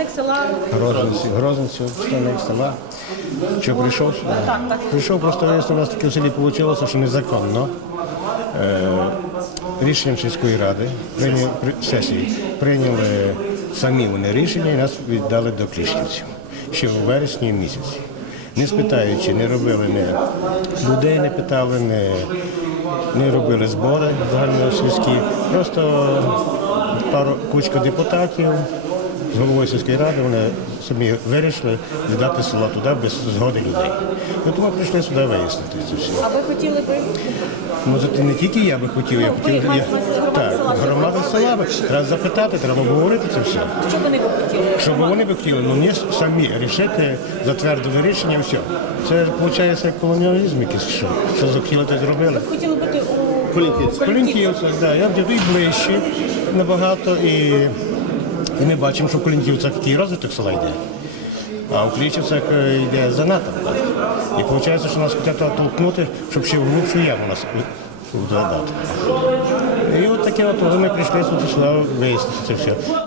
представник села. Грозницю, представник села. Що прийшов сюди? Так. Прийшов, просто вияснив, у нас таке в селі вийшло, що незаконно. Рішенням сільської ради, сесії, прийняли самі вони рішення і нас віддали до Кліщівців ще в вересні місяці. Не спитаючи, не робили людей, не питали, не робили збори загальносільські. Просто кучка депутатів з головою сільської ради, вони самі вирішили віддати село туди без згоди людей. І тому прийшли сюди вияснити це все. А ви хотіли би? Може, не тільки я би хотів, громада села би. Треба запитати, треба обговорити це все. Що вони б хотіли? Що б вони б хотіли, вони самі рішити, затвердили рішення і все. Це виходить як колоніалізм якийсь, що захотіли, то й зробили. Хотіли бути у Колінківцях, так. Я б і ближче набагато, і ми бачимо, що в Колінківцях такий розвиток села йде. А у Кліщівцях йде занадто. І виходить, що нас хочуть толкнути, щоб ще в глубшу яму нас додати. І от таке от ми прийшли сюди, вияснити це все.